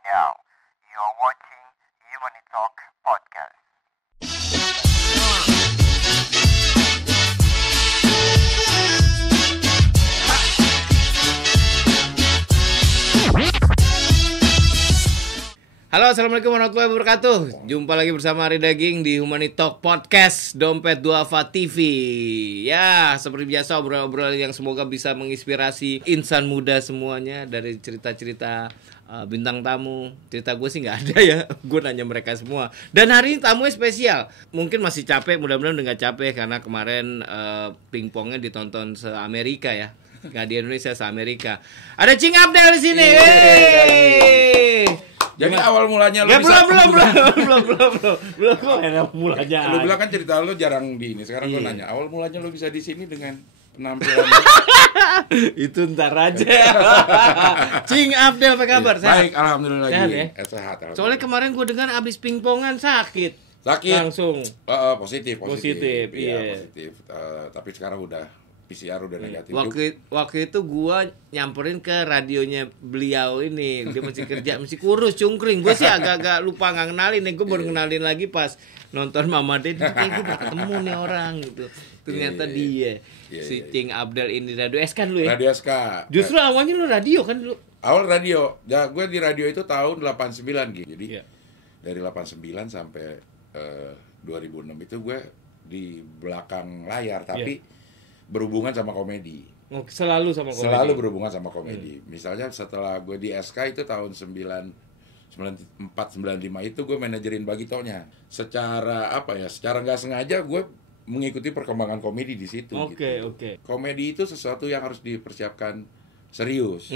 Now, you're watching Human Talk Podcast. Halo, assalamualaikum warahmatullahi wabarakatuh. Jumpa lagi bersama Ari Daging di Human Talk Podcast Dompet Duafa TV. Ya, seperti biasa obrolan-obrolan yang semoga bisa menginspirasi insan muda semuanya dari cerita-cerita bintang tamu. Cerita gue sih nggak ada ya, gue nanya mereka semua. Dan hari ini tamunya spesial. Mungkin masih capek, mudah-mudahan udah nggak capek karena kemarin pingpongnya ditonton se-Amerika ya. Nggak di Indonesia, se-Amerika. Ada Cing Abdel di sini. Jadi awal mulanya lu Ya bisa belum kok enak mulanya. Lu bilang kan cerita lu jarang di ini. Sekarang gua nanya, awal mulanya lu bisa di sini dengan penampilan Itu ntar aja. Cing Abdel apa kabar? Baik, alhamdulillah Sehat lagi. ya? Sehat. Alhamdulillah. Soalnya kemarin gue dengar abis pingpongan sakit. Langsung Positif, positif. iya. Positif. Tapi sekarang udah PCR udah negatif. Waktu itu gua nyamperin ke radionya beliau ini. Dia masih kerja, masih kurus, cungkring. Gue sih agak-agak lupa nggak kenalin nih. Gue baru kenalin lagi pas nonton Mama Dede. Gue baru ketemu nih orang gitu. Ternyata dia si Cing Abdel ini Radio SK kan lu ya? Radio SK. Justru awalnya lu radio kan dulu? Awal radio. Ya, gue di radio itu tahun 89 gitu. Jadi Iya. dari 89 sampai 2006 itu gue di belakang layar tapi berhubungan sama komedi. Selalu sama komedi? Selalu berhubungan sama komedi. Misalnya setelah gue di SK itu tahun 94-95 itu gue manajerin Bagitonya. Secara secara nggak sengaja gue mengikuti perkembangan komedi di situ. Oke. Komedi itu sesuatu yang harus dipersiapkan serius.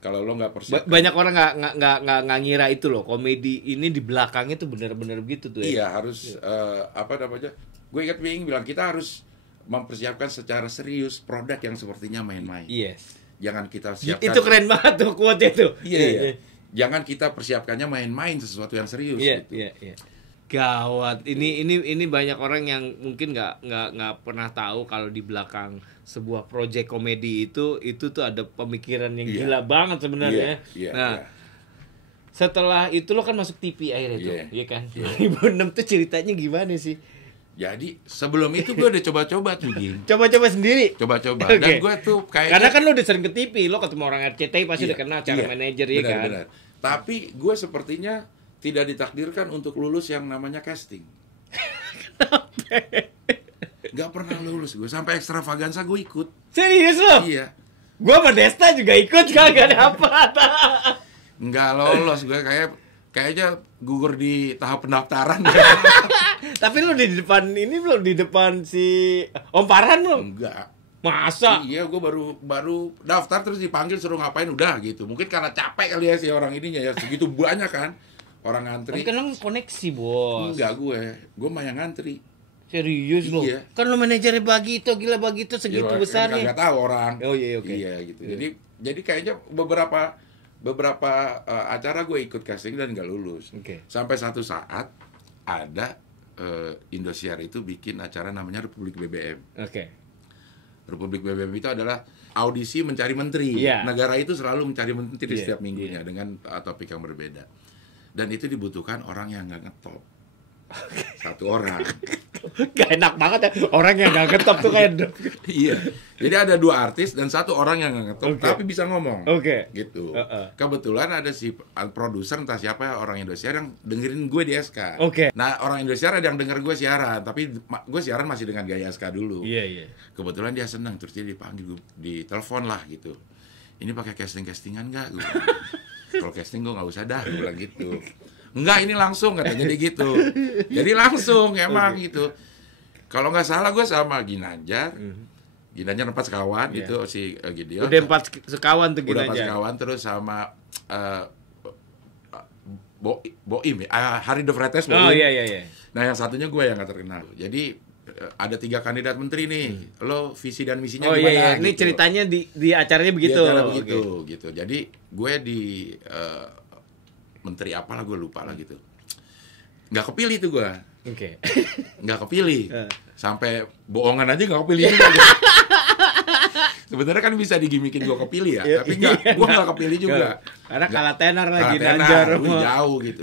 Kalau lo nggak persiapkan. Banyak orang nggak ngira itu loh, komedi ini di belakangnya tuh benar-benar begitu tuh ya. Iya, harus gue ingat Bing bilang kita harus mempersiapkan secara serius produk yang sepertinya main-main. Yes. Jangan kita siapkan. Itu keren banget tuh quote itu. Iya. Jangan kita persiapkannya main-main sesuatu yang serius. Iya. Gitu. Gawat. Ini banyak orang yang mungkin nggak pernah tahu kalau di belakang sebuah proyek komedi itu tuh ada pemikiran yang gila banget sebenarnya. Iya. Setelah itu lo kan masuk TV akhirnya tuh, iya kan? Iya. 2006 tuh ceritanya gimana sih? Jadi sebelum itu gue udah coba-coba tuh, Gin. Coba-coba sendiri. Coba-coba. Oke. Dan gue tuh kayaknya. Karena kan lo udah sering ke TV, lo ketemu orang RCTI pasti udah kenal cara manajer ya kan. Benar. Tapi gue sepertinya tidak ditakdirkan untuk lulus yang namanya casting. Gak pernah lulus gue, sampai Extravaganza gue ikut. Serius lo? Iya. Gua sama Desta juga ikut kagak dapat. Nggak lolos gue, kayaknya gugur di tahap pendaftaran. Tapi lu di depan ini belum, di depan si Om Farhan belum? Enggak. Masa? Iya, gue baru daftar terus dipanggil suruh ngapain udah gitu. Mungkin karena capek kali ya si orang ininya ya, segitu banyak kan orang ngantri. Kan lu koneksi, Bos. Enggak, gue mah yang ngantri. Serius lo? Iya. Kan lu manajernya Bagito, gila Bagito segitu Ya, besarnya. Nggak tahu orang. Oh iya, oke. Iya gitu. Jadi kayaknya beberapa acara gue ikut casting dan nggak lulus. Oke. Sampai satu saat ada Indosiar itu bikin acara namanya Republik BBM. Oke. Republik BBM itu adalah audisi mencari menteri. Iya. Negara itu selalu mencari menteri Iya, setiap minggunya dengan topik yang berbeda. Dan itu dibutuhkan orang yang nggak ngetop. Satu orang. Gak enak banget ya, orang yang gak ketop tuh kayak. Iya. Jadi ada dua artis dan satu orang yang nggak ngetop tapi bisa ngomong. Oke. Gitu. Uh-uh. Kebetulan ada si produser entah siapa orang Indosiar yang dengerin gue di SK. Oke. Nah, orang Indosiar ada yang denger gue siaran, tapi gue siaran masih dengan gaya SK dulu. Iya. Kebetulan dia senang, terus dia dipanggil, ditelepon lah gitu. Ini pakai castingan nggak? Gue kalau casting gue nggak usah dah, gue bilang gitu. Enggak, ini langsung katanya dia gitu. Jadi langsung emang gitu. Kalau nggak salah gue sama Ginanjar. Ginanjar 4 sekawan itu si Gideon. Udah 4 sekawan tuh Udah gini 4 aja. sekawan terus sama Boim ya. Hari The Fretes Boim. Oh iya. Nah yang satunya gue yang nggak terkenal. Jadi ada 3 kandidat menteri nih. Lo visi dan misinya Oh gimana? iya. Ini gitu. ceritanya di acaranya begitu. Di acara begitu, Oke. gitu. Jadi gue di menteri apalah gue lupa lah gitu. Nggak kepilih tuh gue. Oke. Nggak kepilih. Sampai bohongan aja nggak kepilih. Sebenarnya kan bisa digimikin gue kepilih ya, tapi enggak, gue nggak kepilih juga. Karena kalah tenar lagi Kalah tenar, Nanjar. jauh gitu.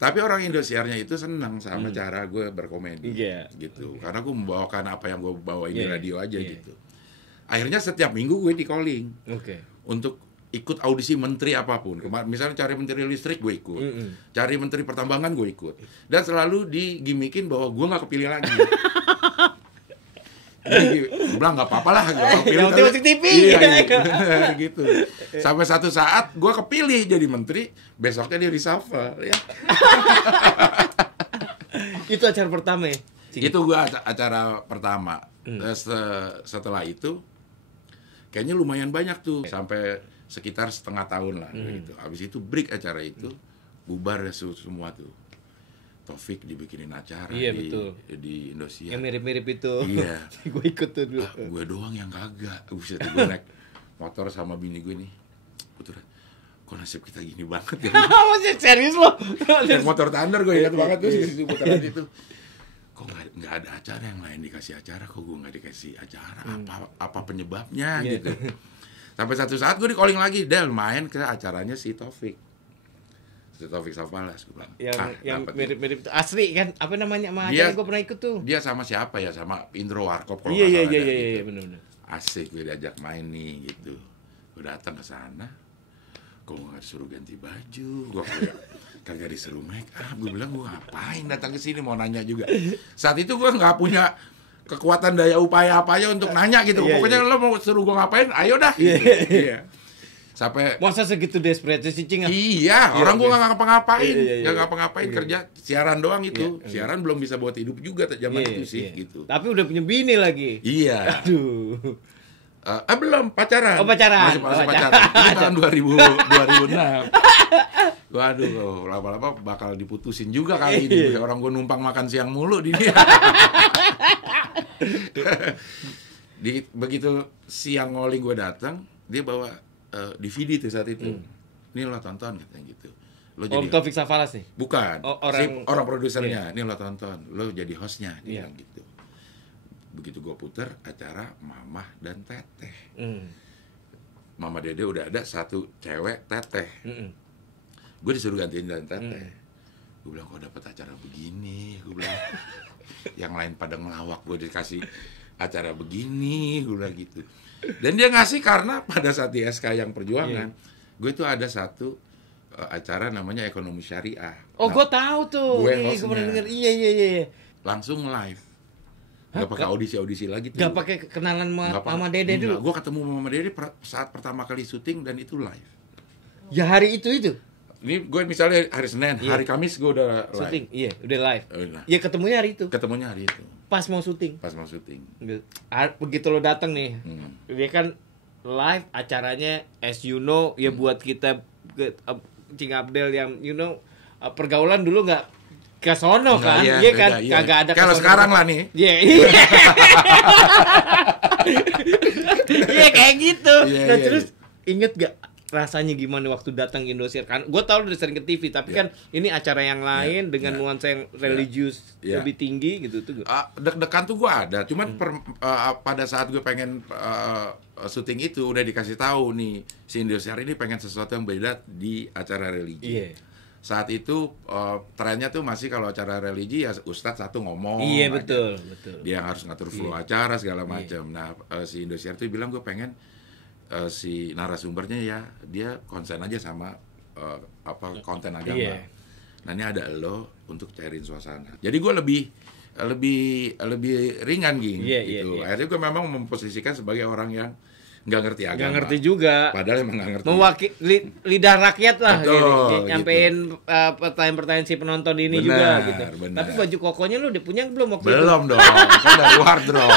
Tapi orang Indosiarnya itu senang sama cara gue berkomedi, gitu. Karena gue membawakan apa yang gue bawain di radio aja gitu. Akhirnya setiap minggu gue di calling untuk ikut audisi menteri apapun. Misalnya cari menteri listrik gue ikut, cari menteri pertambangan gue ikut, dan selalu digimikin bahwa gue nggak kepilih lagi. Jadi gue bilang nggak apa-apa lah, gue kepilih masuk TV. Iya, gitu. Sampai satu saat gue kepilih jadi menteri, besoknya dia reshuffle ya. Itu acara pertama ya? Itu gue acara pertama. Setelah itu kayaknya lumayan banyak tuh, sampai sekitar setengah tahun lah gitu. Habis itu break acara itu, bubar semua tuh. Taufik dibikinin acara di Indosiar. Yang mirip-mirip itu. Iya. Gue ikut tuh dulu. Gue doang yang kagak. Buset, gue naik motor sama bini gue nih. Putra, kok nasib kita gini banget ya? Masih serius loh. Naik motor Thunder gue ingat banget tuh si putaran itu. Kok nggak ada acara, yang lain dikasih acara, kok gue nggak dikasih acara? Apa penyebabnya gitu? Sampai satu saat gue di calling lagi, Del main ke acaranya si Taufik Safalas, gue bilang. Yang mirip-mirip itu asli kan? Apa namanya? Dia, gue pernah ikut tuh. Dia sama siapa ya? Sama Indro Warkop kalau Iya, gitu. benar-benar. Asik gue diajak main nih gitu. Gue datang ke sana, kok nggak disuruh ganti baju? Gue kagak disuruh make up. Gue bilang, gue ngapain datang ke sini, mau nanya juga. Saat itu gue nggak punya kekuatan daya upaya apa aja untuk nanya gitu. Pokoknya lo mau suruh gue ngapain, ayo dah. Gitu. Iya. Sampai masa segitu desperate sih Cing? Iya, orang gua nggak ngapa-ngapain, nggak ngapa-ngapain, kerja siaran doang itu. Siaran belum bisa buat hidup juga zaman itu sih gitu. Tapi udah punya bini lagi. Iya. Aduh. Belum pacaran. Oh, pacaran. Masih pacaran. Ini tahun 2006. Waduh, lama-lama bakal diputusin juga kali ini. Orang gua numpang makan siang mulu di dia. Begitu siang ngoling gua datang, dia bawa DVD tuh saat itu. Ini lo tonton katanya gitu. Lo jadi Taufik Safalas nih? Bukan. Orang produsernya. Ini lo tonton. Lo jadi hostnya dia gitu. Begitu gue puter acara Mamah dan Teteh. Mama Dede udah ada satu cewek Teteh. Gue disuruh gantiin dan Teteh. Gue bilang, kok dapet acara begini? Gue bilang, yang lain pada ngelawak, gue dikasih acara begini. Gue bilang gitu. Dan dia ngasih karena pada saat di SK yang Perjuangan, gue tuh ada satu acara namanya Ekonomi Syariah. Oh, gue tahu tuh. Gue pernah denger. Iya. Langsung live. Gak pakai audisi lagi tuh. Gak pakai kenalan Mama Dede dulu. Gue ketemu Mama Dede saat pertama kali syuting dan itu live. Ya hari itu. Ini gue misalnya hari Senin, hari Kamis gue udah live. Syuting, udah live. Ya ketemunya hari itu. Pas mau syuting. Begitu lo datang nih, dia kan live acaranya as you know, ya buat kita Cing Abdel yang you know pergaulan dulu nggak ke sono kan, iya kan, kagak ada. Kalau sekarang lah nih. Iya kayak gitu. Nah terus inget gak rasanya gimana waktu datang ke Indosiar? Kan gue tau udah sering ke TV, tapi kan ini acara yang lain dengan nuansa yang religius lebih tinggi gitu tuh. Deg-degan tuh gue ada, cuman pada saat gue pengen syuting itu udah dikasih tahu nih si Indosiar ini pengen sesuatu yang beda di acara religi. Saat itu trennya tuh masih kalau acara religi ya ustadz satu ngomong. Iya betul. Dia yang harus ngatur flow acara segala macam. Nah si Indosiar tuh bilang gue pengen si narasumbernya ya dia konsen aja sama konten agama. Nah ini ada lo untuk cairin suasana. Jadi gue lebih ringan gitu. Akhirnya gue memang memposisikan sebagai orang yang nggak ngerti agama. Nggak ngerti juga. Padahal emang nggak ngerti. Mewakili lidah rakyat lah. Betul, nyampein pertanyaan-pertanyaan si penonton ini juga gitu. Tapi baju kokonya lu udah punya belum waktu itu? Belum dong. Kan dari wardrobe.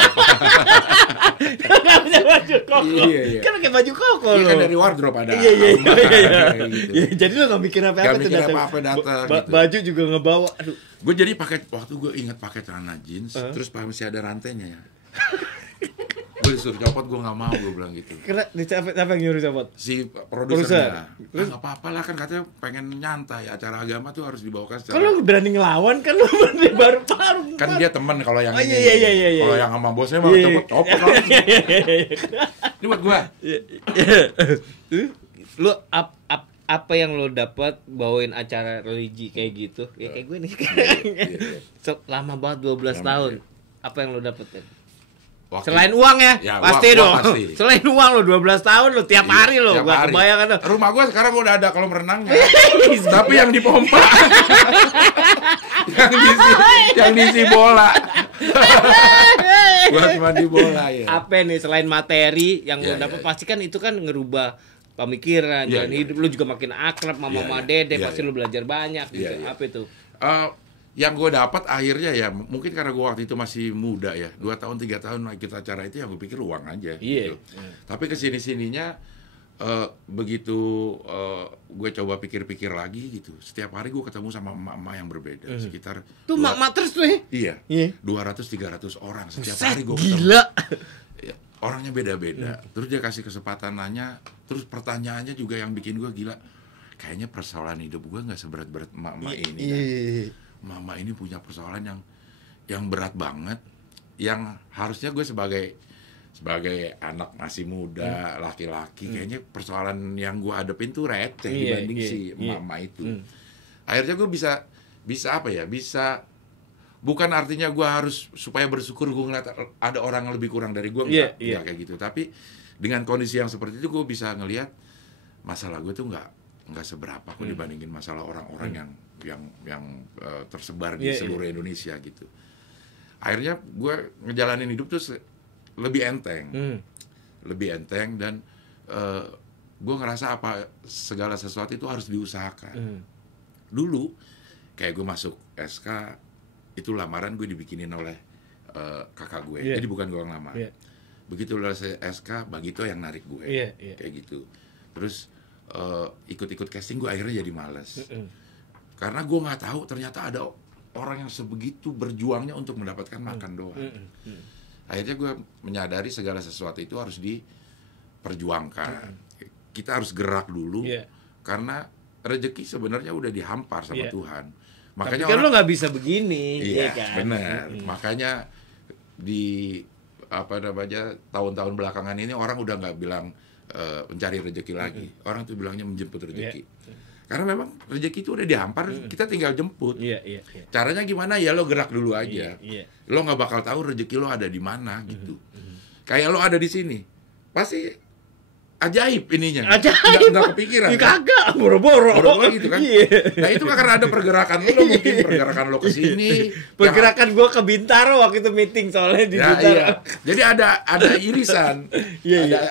Nggak punya baju koko. Iya. Kan pakai baju koko lu. Iya kan dari wardrobe ada. Iya. Jadi lu nggak mikir apa-apa tuh datang. Baju juga ngebawa. Aduh. Gue jadi waktu gue ingat pakai celana jeans, terus masih ada rantainya ya. Gue disuruh copot, gue gak mau, gue bilang gitu. Siapa yang nyuruh copot? Si produsernya. Gak apa-apa lah, kan katanya pengen nyantai. Acara agama tuh harus dibawakan secara... Kan lu berani ngelawan, kan lu baru. Kan dia temen kalau yang ini. Kalau yang sama bosnya mau copot. Ini buat gua. Lu apa yang lo dapat bawain acara religi kayak gitu? Ya kayak gue nih. Lama banget 12 tahun. Apa yang lo dapetin? Selain uang ya pasti uang dong. pasti. Selain uang lo 12 tahun lo tiap hari lo. Tiap Gua hari. kebayang kan. Rumah gua sekarang udah ada kolam renangnya. Tapi yang dipompa. yang diisi bola. Buat mandi bola ya. Apa nih selain materi yang lo Ya, dapat pasti kan itu kan ngerubah pemikiran, Ya, jalan ya. hidup lu juga makin akrab sama mama dede, pasti lu belajar banyak gitu. Ya. Apa itu? Yang gue dapat akhirnya ya mungkin karena gue waktu itu masih muda ya 2 tahun 3 tahun ikut acara itu yang gue pikir uang aja Iya. gitu. Tapi kesini-sininya begitu gue coba pikir-pikir lagi gitu setiap hari gue ketemu sama emak-emak yang berbeda sekitar Tuh mak terus tuh ya? Iya 200-300 orang setiap hari gue ketemu. Gila. Ya, orangnya beda-beda. Terus dia kasih kesempatan nanya, terus pertanyaannya juga yang bikin gue gila. Kayaknya persoalan hidup gue nggak seberat-berat emak-emak ini. Kan? Mama ini punya persoalan yang berat banget, yang harusnya gue sebagai anak masih muda, laki-laki, kayaknya persoalan yang gue hadepin tuh receh dibanding si mama itu. Akhirnya gue bisa apa ya? Bisa bukan artinya gue harus supaya bersyukur gue ngeliat ada orang yang lebih kurang dari gue enggak kayak gitu. Tapi dengan kondisi yang seperti itu gue bisa ngelihat masalah gue tuh nggak seberapa kok dibandingin masalah orang-orang yang tersebar di seluruh Indonesia gitu. Akhirnya gue ngejalanin hidup tuh lebih enteng dan gue ngerasa segala sesuatu itu harus diusahakan. Dulu kayak gue masuk SK itu lamaran gue dibikinin oleh kakak gue, jadi bukan gue yang ngelamar. Begitu lulus SK, Bagito yang narik gue, kayak gitu. Terus ikut-ikut casting gue akhirnya jadi malas. Karena gue nggak tahu ternyata ada orang yang sebegitu berjuangnya untuk mendapatkan makan doang. Akhirnya gue menyadari segala sesuatu itu harus diperjuangkan. Kita harus gerak dulu, karena rezeki sebenarnya udah dihampar sama Tuhan. Makanya kan lo nggak bisa begini, iya kan? benar. Makanya di tahun-tahun belakangan ini orang udah nggak bilang mencari rezeki lagi. Orang tuh bilangnya menjemput rezeki. Karena memang rezeki itu udah dihampar, kita tinggal jemput. Caranya gimana ya lo gerak dulu aja. Lo nggak bakal tahu rezeki lo ada di mana gitu. Kayak lo ada di sini, pasti ajaib ininya. Nggak kepikiran. Kagak, boro-boro gitu kan. Nah itu karena ada pergerakan lo mungkin pergerakan lo ke sini. Pergerakan gue ke Bintaro waktu itu meeting soalnya di Bintaro. Iya. Jadi ada irisan.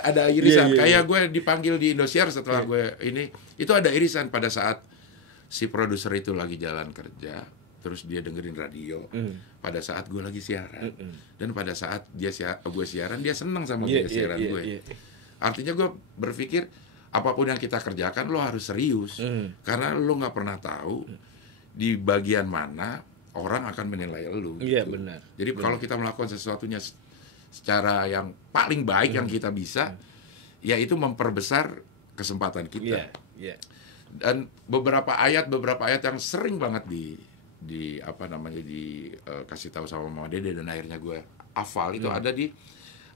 Ada irisan. Kayak gue dipanggil di Indosiar setelah gue ini, itu ada irisan pada saat si produser itu lagi jalan kerja, terus dia dengerin radio. Pada saat gue lagi siaran. Dan pada saat gue siaran, dia seneng sama gue siaran gue. Artinya gue berpikir apapun yang kita kerjakan lo harus serius, karena lo nggak pernah tahu di bagian mana orang akan menilai lo. Iya gitu. benar. Jadi kalau kita melakukan sesuatunya secara yang paling baik yang kita bisa, yaitu memperbesar kesempatan kita. Dan beberapa ayat yang sering banget dikasih tahu sama Mama Dede dan akhirnya gue hafal itu ada di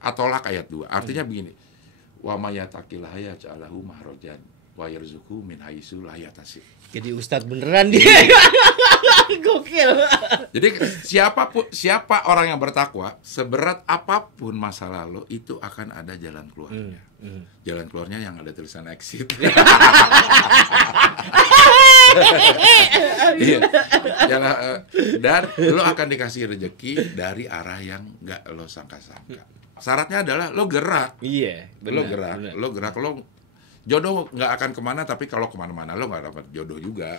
At-Tolak ayat 2. Artinya begini. Wa may yattaqillah yaj'alhu mahrajan wa yarzuqhu min haitsu la yahtasib. Jadi ustadz beneran dia. Gokil. Jadi siapa orang yang bertakwa, seberat apapun masalah lo itu akan ada jalan keluarnya. Jalan keluarnya yang ada tulisan exit. Iya. Dan lo akan dikasih rezeki dari arah yang nggak lo sangka-sangka. Syaratnya adalah lo gerak. Iya, benar. Lo gerak. Lo jodoh nggak akan kemana, tapi kalau kemana-mana lo nggak dapat jodoh juga.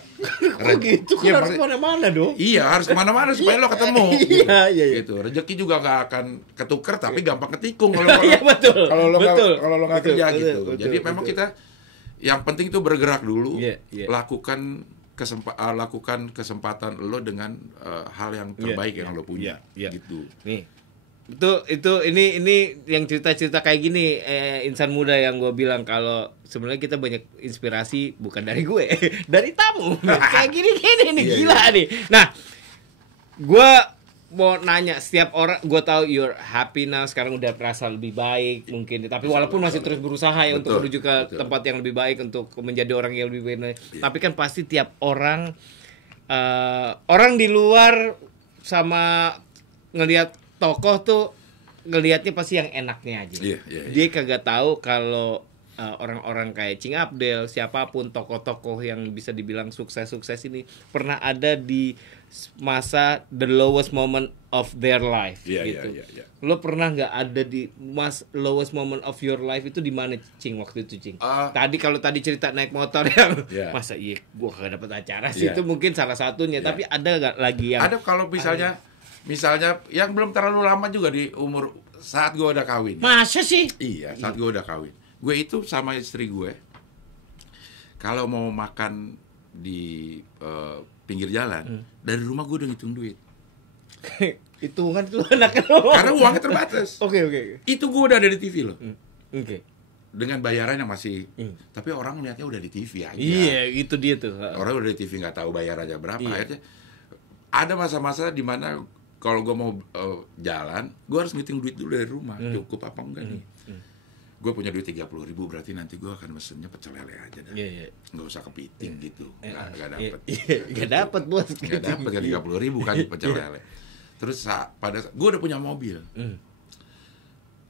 Gitu kan harus kemana-mana dong. Iya, harus kemana-mana supaya lo ketemu. Iya. Gitu. Rezeki juga nggak akan ketuker, tapi gampang ketikung kalau lo nggak kerja gitu. Jadi memang kita yang penting itu bergerak dulu, lakukan kesempatan lo dengan hal yang terbaik yang lo punya. Gitu. Nih. Ini yang cerita-cerita kayak gini insan muda yang gue bilang kalau sebenarnya kita banyak inspirasi bukan dari gue, dari tamu. Kayak gini nih gila nih. Nah, gue mau nanya, setiap orang, gue tahu you're happy now, sekarang udah merasa lebih baik mungkin, tapi walaupun masih terus berusaha ya untuk menuju ke tempat yang lebih baik, untuk menjadi orang yang lebih baik. Tapi kan pasti tiap orang orang di luar sama ngelihat tokoh tuh ngelihatnya pasti yang enaknya aja. Dia kagak tahu kalau orang-orang kayak Cing Abdel, siapapun tokoh-tokoh yang bisa dibilang sukses-sukses ini pernah ada di masa the lowest moment of their life gitu. Lo pernah nggak ada di lowest moment of your life itu di mana, Cing, waktu itu, Cing? Kalau tadi cerita naik motor yang masa gua kagak dapet acara sih, itu mungkin salah satunya. Tapi ada nggak lagi yang ada kalau misalnya yang belum terlalu lama juga di umur saat gua udah kawin. Masa sih? Iya, saat gua udah kawin. Gue itu sama istri gue kalau mau makan di pinggir jalan, dari rumah gue udah ngitung duit. Hitungan tuh anak lo. Karena uangnya terbatas. Oke. Itu gue udah ada di TV loh. Oke. Dengan bayaran yang masih, tapi orang melihatnya udah di TV aja. Iya, itu dia tuh. Orang udah di TV nggak tahu bayar aja berapa. Akhirnya ada masa-masa di mana kalau gue mau jalan, gue harus ngitung duit dulu dari rumah. Cukup apa enggak nih? Gue punya duit 30.000, berarti nanti gue akan mesennya pecel lele aja dah. Nggak usah kepiting gitu. Nggak dapet. Nggak dapet, bos. Nggak dapet, kan 30.000 kan pecel lele. Terus gue udah punya mobil.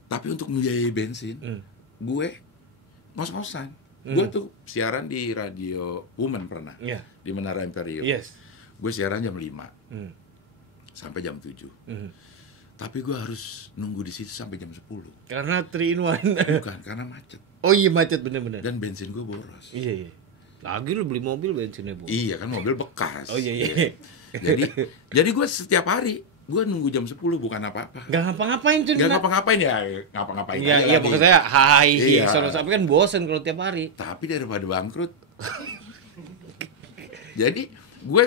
Tapi untuk membiayai bensin, gue ngos-ngosan. Gue tuh siaran di radio Woman pernah. Di Menara Imperium. Gue siaran jam 5. Sampai jam 7. Tapi gue harus nunggu di situ sampai jam 10. Karena 3 in 1. Bukan, karena macet. Oh iya, macet bener-bener. Dan bensin gue boros. Iya. Lagi lu beli mobil bensinnya boros. Iya, kan mobil bekas. Oh iya. Jadi gue setiap hari gue nunggu jam 10, bukan apa-apa. Gak ngapa-ngapain tuh. Gak ngapa-ngapain ya, ngapa-ngapain aja lagi. Iya, maksud saya tapi kan bosen kalau tiap hari. Tapi daripada bangkrut. Jadi gue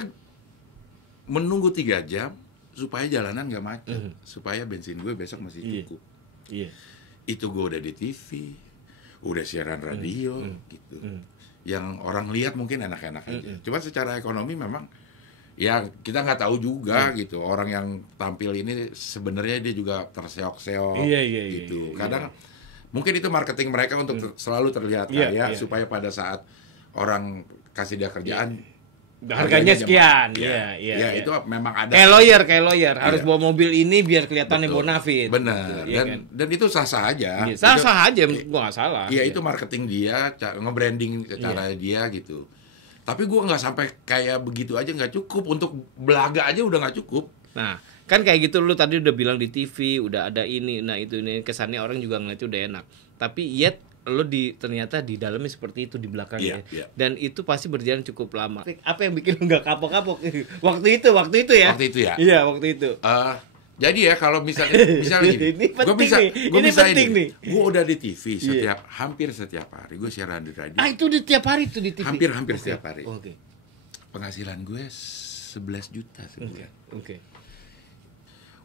menunggu 3 jam supaya jalanan gak macet, supaya bensin gue besok masih cukup. Itu gue udah di TV, udah siaran radio gitu. Yang orang lihat mungkin enak-enak aja. Cuma secara ekonomi memang ya kita nggak tahu juga gitu. Orang yang tampil ini sebenarnya dia juga terseok-seok gitu. Kadang mungkin itu marketing mereka untuk selalu terlihat kaya, supaya pada saat orang kasih dia kerjaan harganya sekian. Iya, itu memang ada. Kayak lawyer harus bawa mobil ini biar kelihatannya bonafit. Benar. Dan itu sah-sah aja. Sah-sah aja, gua nggak salah. Iya, itu marketing dia, nge-branding cara dia gitu. Tapi gua nggak sampai kayak begitu aja, nggak cukup. Untuk belaga aja udah nggak cukup. Nah, kan kayak gitu, lu tadi udah bilang di TV udah ada ini, nah itu ini, kesannya orang juga ngeliatnya udah enak. Tapi yet lo ternyata di dalamnya seperti itu di belakangnya. Dan itu pasti berjalan cukup lama. Apa yang bikin lo nggak kapok-kapok waktu itu ya? Waktu itu ya? Iya, waktu itu. Jadi ya kalau misalnya gini, gue udah di TV hampir setiap hari. Gue siaran di radio. Itu di tiap hari tuh di TV. Hampir setiap hari. Penghasilan gue 11 juta sebulan.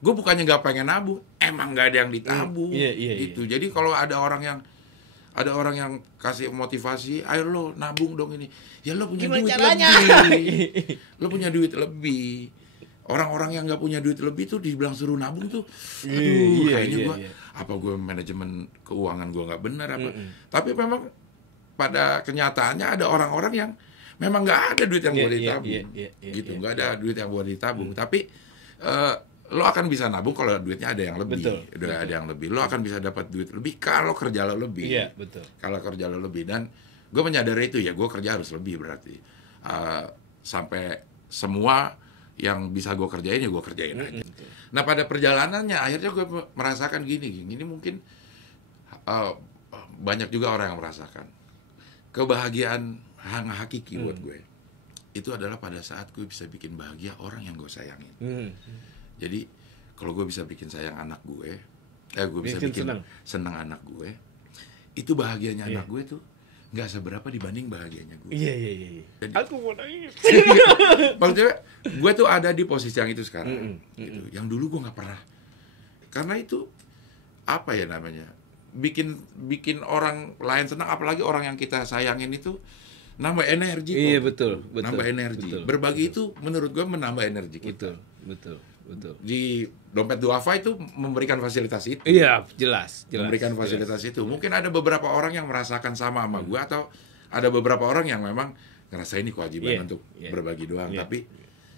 Gue bukannya nggak pengen nabung, emang nggak ada yang ditabung gitu. Jadi kalau ada orang yang kasih motivasi, ayo lo nabung dong ini. Ya lo punya duit lebih. Lo punya duit lebih. Orang-orang yang nggak punya duit lebih tuh dibilang suruh nabung tuh, kayaknya gue manajemen keuangan gue nggak benar apa. Tapi memang pada kenyataannya ada orang-orang yang memang nggak ada duit yang boleh ditabung, gitu. Nggak ada duit yang boleh ditabung. Tapi lo akan bisa nabung kalau duitnya ada yang lebih. Ada yang lebih. Lo akan bisa dapat duit lebih kalau kerja lo lebih. Kalau kerja lo lebih. Dan gue menyadari itu ya, gue kerja harus lebih berarti. Sampai semua yang bisa gue kerjain ya gue kerjain aja. Nah pada perjalanannya akhirnya gue merasakan gini mungkin banyak juga orang yang merasakan. Kebahagiaan yang hakiki buat gue itu adalah pada saat gue bisa bikin bahagia orang yang gue sayangin. Jadi kalau gue bisa bikin sayang anak gue, gue bisa bikin senang anak gue, itu bahagianya anak gue tuh nggak seberapa dibanding bahagianya gue. Iya. Jadi, aku mau nangis. Maksudnya gue tuh ada di posisi yang itu sekarang, gitu. Yang dulu gue nggak pernah. Karena itu apa ya namanya? Bikin orang lain senang, apalagi orang yang kita sayangin itu nambah energi. Iya betul. Nambah energi. Berbagi itu menurut gue menambah energi kita. Betul. betul. Di dompet duafa itu memberikan fasilitas itu. Iya, jelas. Memberikan fasilitas itu. Mungkin ada beberapa orang yang merasakan sama gue, atau ada beberapa orang yang memang ngerasa ini kewajiban untuk berbagi doang, tapi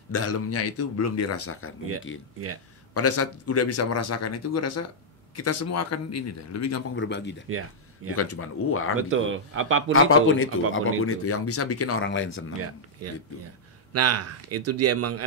dalamnya itu belum dirasakan mungkin. Pada saat udah bisa merasakan itu, gue rasa kita semua akan ini deh, lebih gampang berbagi deh. Bukan cuma uang. Betul. Gitu. Apapun itu yang bisa bikin orang lain senang. Gitu. Nah, itu dia emang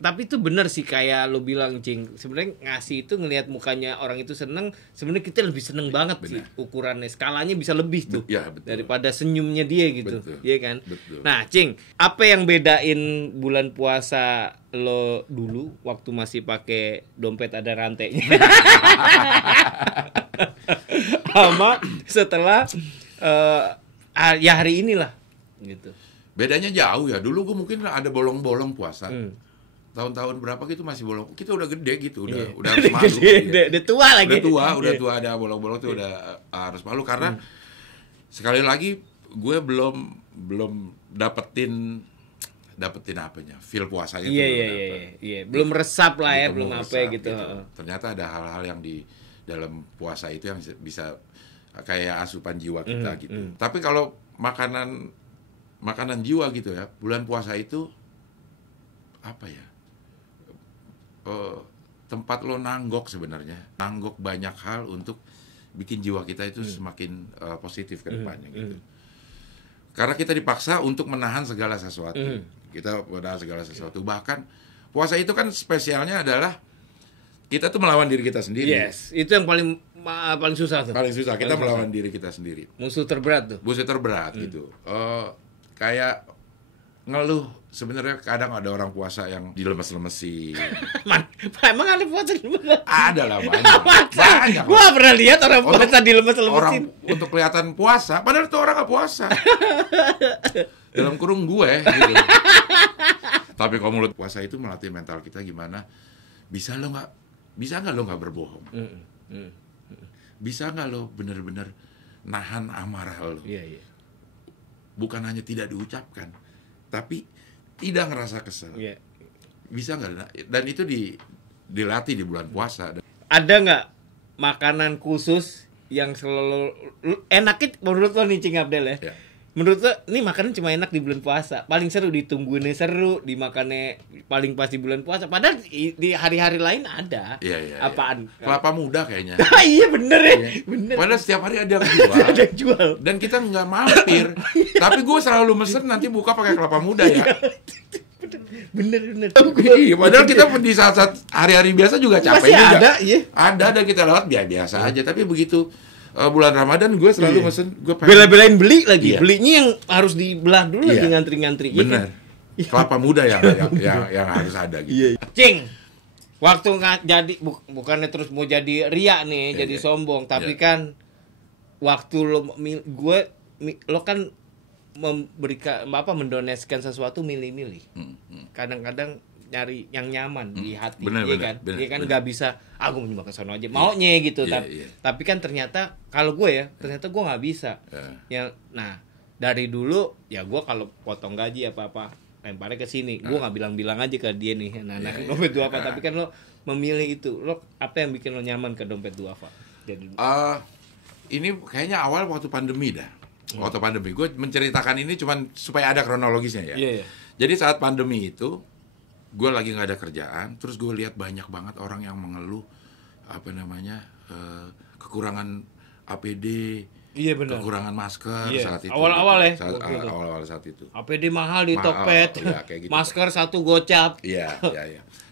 tapi itu benar sih kayak lo bilang, Cing. Sebenarnya ngasih itu ngelihat mukanya orang itu seneng, sebenarnya kita lebih seneng banget sih ukurannya, skalanya bisa lebih tuh. Daripada senyumnya dia gitu. Iya kan? Betul. Nah, Cing, apa yang bedain bulan puasa lo dulu waktu masih pakai dompet ada rantainya? Sama setelah ya hari inilah gitu. Bedanya jauh ya. Dulu gue mungkin ada bolong-bolong puasa. Tahun-tahun berapa gitu masih bolong. Kita udah gede gitu, udah harus malu. Udah tua lagi. Udah tua ada bolong-bolong tuh udah harus malu karena sekali lagi gue belum dapetin apanya, feel puasanya tuh belum resap lah ya, belum apa gitu. Ternyata ada hal-hal yang di dalam puasa itu yang bisa kayak asupan jiwa kita gitu. Tapi kalau makanan jiwa gitu ya, bulan puasa itu apa ya, tempat lo nanggok sebenarnya, nanggok banyak hal untuk bikin jiwa kita itu semakin positif ke depannya gitu. Karena kita dipaksa untuk menahan segala sesuatu. Kita menahan segala sesuatu. Bahkan puasa itu kan spesialnya adalah kita tuh melawan diri kita sendiri. Yes, itu yang paling susah tuh. Paling susah, kita melawan diri kita sendiri. Musuh terberat tuh. Musuh terberat gitu. Kayak ngeluh, sebenarnya kadang ada orang puasa yang dilemes-lemesin. Emang ada puasa dilemes? Ada lah, banyak. Gua pernah lihat orang puasa dilemes-lemesin. Orang untuk kelihatan puasa, padahal itu orang gak puasa. Dalam kurung gue gitu. Tapi kalau menurut puasa itu melatih mental kita gimana? Bisa nggak lo nggak berbohong? Bisa nggak lo bener-bener nahan amarah lo? Bukan hanya tidak diucapkan, tapi tidak ngerasa kesel. Bisa nggak? Dan itu dilatih di bulan puasa. Ada nggak makanan khusus yang selalu enaknya menurut lo nih, Cing Abdel ya? Menurut lo, nih makanan cuma enak di bulan puasa. Paling seru ditungguinnya, seru dimakannya paling pas di bulan puasa. Padahal di hari-hari lain ada. Apaan? Kelapa muda kayaknya. Iya bener ya. Bener. Padahal setiap hari ada yang jual. Ada yang jual. Dan kita nggak mampir. Tapi gue selalu mesen nanti buka pakai kelapa muda ya. Bener. Iya, padahal kita di saat-saat hari-hari biasa juga capek masih juga. ada, iya. Ada dan kita lewat biasa aja. Tapi begitu bulan Ramadan gue selalu mesen, gue pengen bela-belain beli lagi. Belinya yang harus dibelah dulu lagi ngantri-ngantri. Bener. Kelapa muda yang harus ada gitu. Cing, waktu nggak jadi bukannya terus mau jadi ria nih, jadi sombong, tapi kan waktu lo kan memberikan mendonasikan sesuatu milih-milih. Kadang-kadang nyari yang nyaman di hati, dia kan nggak bisa, gue mau nyumbang ke sono aja, maunya gitu, tapi kan ternyata kalau gue nggak bisa. Nah dari dulu ya gue kalau potong gaji apa lemparnya ke sini, gue nggak bilang aja ke dia nih, dompet duafa, tapi kan lo memilih itu, lo apa yang bikin lo nyaman ke dompet duafa? Jadi ini kayaknya awal waktu pandemi dah. Waktu pandemi, gue menceritakan ini cuman supaya ada kronologisnya ya. Jadi saat pandemi itu gue lagi nggak ada kerjaan, terus gue lihat banyak banget orang yang mengeluh kekurangan APD, kekurangan masker saat itu. Awal-awal gitu. Awal-awal saat itu. APD mahal di Tokped, gitu. Masker 1 gocap. Iya.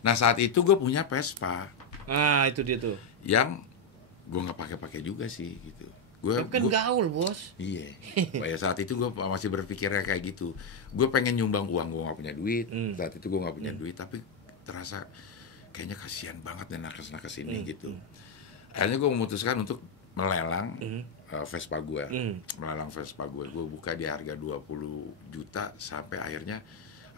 Nah saat itu gue punya Vespa. Itu dia tuh. Yang gue nggak pakai juga sih gitu. Gue gaul, bos. Iya. Saat itu gue masih berpikirnya kayak gitu. Gue pengen nyumbang uang, gue gak punya duit. Saat itu gue gak punya duit, tapi terasa kayaknya kasihan banget nih nakes-nakes ini gitu. Akhirnya gue memutuskan untuk melelang Vespa gue. Melelang Vespa gue. Gue buka di harga 20 juta sampai akhirnya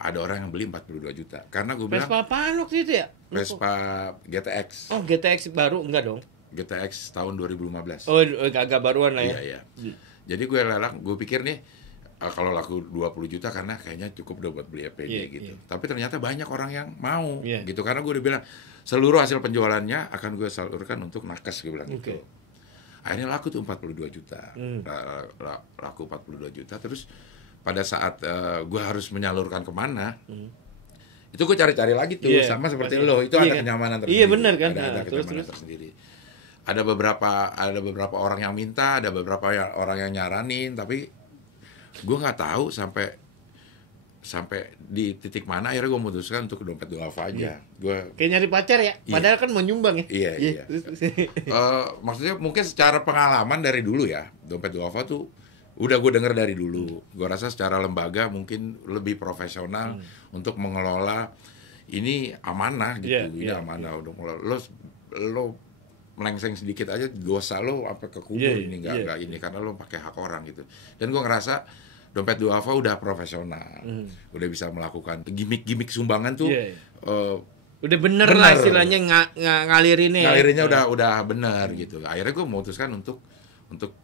ada orang yang beli 42 juta. Karena gue bilang, Vespa apaan waktu itu ya? Vespa GTX. Oh, GTX baru? Enggak dong? GTX tahun 2015. Oh, agak baruan lah ya. Iya. Jadi gue lelang, gue pikir nih kalau laku 20 juta karena kayaknya cukup udah buat beli APD gitu. Tapi ternyata banyak orang yang mau gitu, karena gue udah bilang seluruh hasil penjualannya akan gue salurkan untuk nakes, gue bilang gitu. Akhirnya laku tuh 42 juta. Laku 42 juta, terus pada saat gue harus menyalurkan kemana, itu gue cari-cari lagi tuh, sama seperti lo, itu ada kenyamanan tersendiri. Iya benar kan. Ada kenyamanan tersendiri. Ada beberapa orang yang minta, ada beberapa orang yang nyaranin, tapi gue nggak tahu sampai di titik mana akhirnya gue memutuskan untuk dompet duafa aja. Gue kayak nyari pacar ya, padahal kan mau nyumbang ya. Iya. Maksudnya mungkin secara pengalaman dari dulu ya, dompet duafa tuh udah gue denger dari dulu. Gue rasa secara lembaga mungkin lebih profesional untuk mengelola ini amanah gitu. Ini amanah udah lo melengseng sedikit aja dosa lo apa ke kubur ini nggak ini karena lo pakai hak orang gitu. Dan gue ngerasa dompet duafa udah profesional, udah bisa melakukan gimmick sumbangan tuh udah bener lah istilahnya ngalirinnya. Ngalirinnya udah bener gitu. Akhirnya gue memutuskan untuk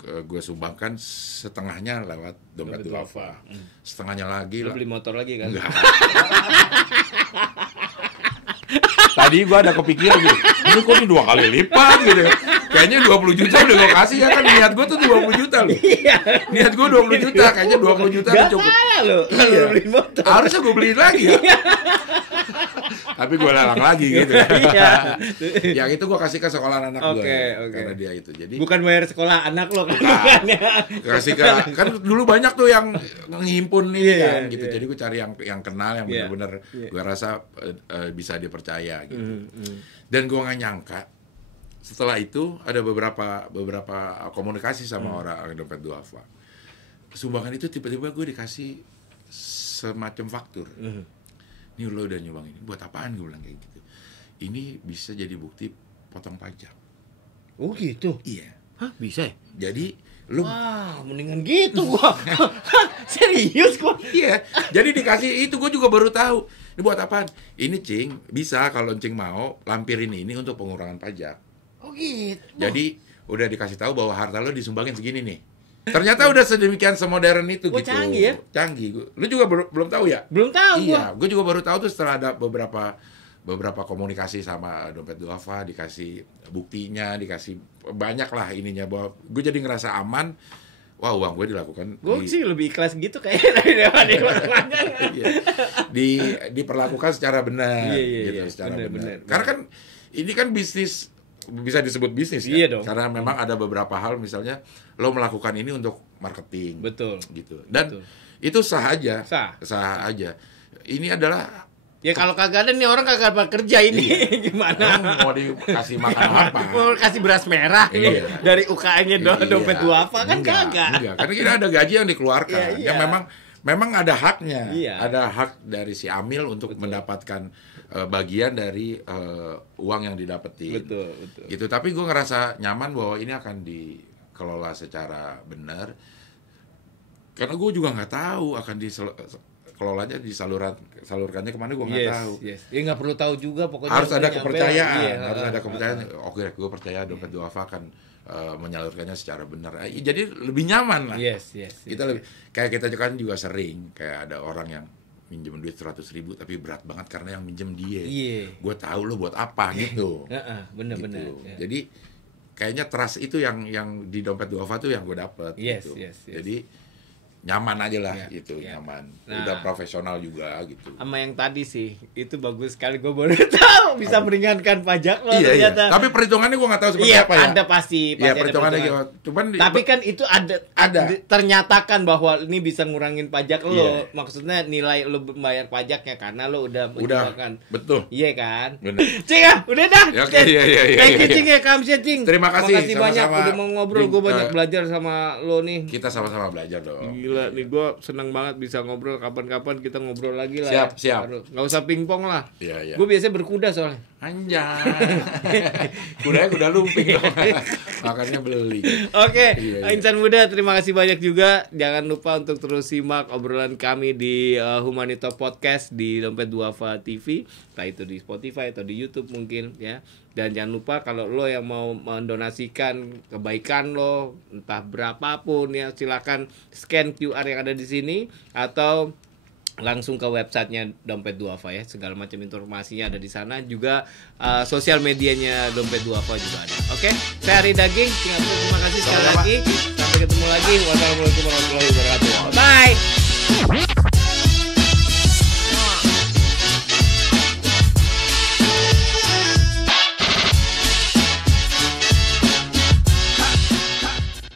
gue sumbangkan setengahnya lewat dompet duafa, setengahnya lagi lo beli motor lagi kan? Enggak. Tadi gue ada kepikiran gitu, ini kok ini 2 kali lipat gitu. Kayaknya 20 juta udah gue kasih ya kan, niat gue tuh 20 juta loh. Niat gue 20 juta, kayaknya 20 juta udah cukup. Gak salah lo, kalau beli motor. Harusnya gue beliin lagi ya. Tapi gue lelang lagi gitu. Yang itu gue kasih ke sekolah anak gue. Karena dia itu. Jadi bukan bayar sekolah anak lo kan? Kasih ke, kan dulu banyak tuh yang ngimpun ini kan gitu. Jadi gue cari yang kenal, yang benar-benar gue rasa bisa dipercaya gitu. Dan gue nggak nyangka setelah itu ada beberapa komunikasi sama orang dompet duafa. Sumbangan itu tiba-tiba gue dikasih semacam faktur. Ini lo udah nyumbang ini buat apaan, gue bilang kayak gitu. Ini bisa jadi bukti potong pajak. Oh gitu? Iya. Hah, bisa ya? Jadi lu wah, mendingan gitu gua. Serius gua. Iya. Jadi dikasih itu, gue juga baru tahu. Ini buat apaan? Ini Cing, bisa kalau Cing mau lampirin ini untuk pengurangan pajak. Oh gitu. Jadi udah dikasih tahu bahwa harta lo disumbangin segini nih. Ternyata udah sedemikian semodern itu gitu. Canggih ya? Canggih. Lu juga belum tahu ya? Belum tahu iya, gue juga baru tahu tuh setelah ada beberapa komunikasi sama dompet duafa, dikasih buktinya, dikasih banyak lah ininya, bahwa gue jadi ngerasa aman. Wah, uang gue dilakukan. Gue sih lebih ikhlas gitu kayaknya diperlakukan secara benar, gitu, secara benar. Karena kan ini kan bisnis, bisa disebut bisnis kan? Iya dong. Karena memang ada beberapa hal, misalnya lo melakukan ini untuk marketing. Betul. Gitu. Dan itu sah aja. Sah aja. Ini adalah ya kalau kagak ada nih orang kagak bekerja ini. Gimana? Mau dikasih makan apa? Mau kasih beras merah dari UKM-nya dompet duafa kan kagak. Enggak, karena kita ada gaji yang dikeluarkan. Yang memang ada haknya. Ada hak dari si Amil untuk mendapatkan bagian dari uang yang didapetin. Betul. Gitu. Tapi gue ngerasa nyaman bahwa ini akan dikelola secara benar. Karena gue juga nggak tahu akan kelolanya disalurkannya kemana, gue nggak tahu. Ya nggak perlu tahu juga, pokoknya harus ada kepercayaan. Harus ada kepercayaan. Oke, gue percaya dompet duafa akan menyalurkannya secara benar. Jadi lebih nyaman lah. Kita lebih, kayak kita kan juga sering kayak ada orang yang minjem duit 100.000 tapi berat banget karena yang minjem dia. Gue tahu lo buat apa gitu. Bener-bener. Gitu. Jadi kayaknya trust itu yang di dompet duafa tuh yang gue dapet. Gitu. Jadi nyaman aja lah nyaman. Udah profesional juga gitu. Sama yang tadi sih, itu bagus sekali, gue baru tahu bisa meringankan pajak lo ternyata. Tapi perhitungannya gue nggak tahu seperti apa ya. Ada pasti perhitungannya gitu. Cuman tapi kan itu ada ternyatakan bahwa ini bisa ngurangin pajak lo. Maksudnya nilai lo bayar pajaknya karena lo udah menyumbangkan. Betul. Iya kan? Bener. Cing ya, udah dah. Iya. Thank you Cing ya, Kamsia Cing. Terima kasih. Makasih banyak udah mau ngobrol, gue banyak belajar sama lo nih. Kita sama-sama belajar dong. Gila nih, gue seneng banget bisa ngobrol. Kapan-kapan kita ngobrol lagi lah. Siap. Nggak usah pingpong lah. Iya. Gue biasanya berkuda soalnya. Anjay. Kuda lumping. Makanya beli. Oke, Iya. insan muda, terima kasih banyak juga. Jangan lupa untuk terus simak obrolan kami di Humanitalk Podcast di Dompet Duafa TV, entah itu di Spotify atau di YouTube mungkin ya. Dan jangan lupa kalau lo yang mau mendonasikan kebaikan lo, entah berapapun ya, silakan scan QR yang ada di sini atau langsung ke websitenya Dompet Duafa ya, segala macam informasinya ada di sana juga. Sosial medianya Dompet Duafa juga ada. Oke, saya Ari Daging, Singapura, terima kasih sekali lagi, sampai ketemu lagi. Wassalamualaikum warahmatullahi wabarakatuh. Bye.